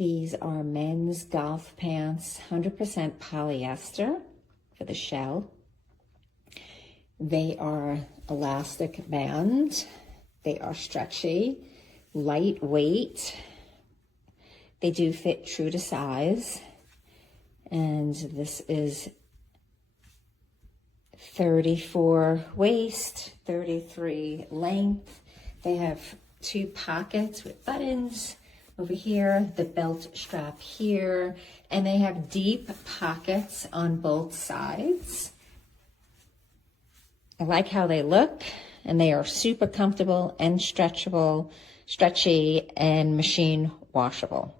These are men's golf pants, 100% polyester for the shell. They are elastic band. They are stretchy, lightweight. They do fit true to size. And this is 34 waist, 33 length. They have 2 pockets with buttons over here, the belt strap here, and they have deep pockets on both sides. I like how they look, and they are super comfortable and stretchy and machine washable.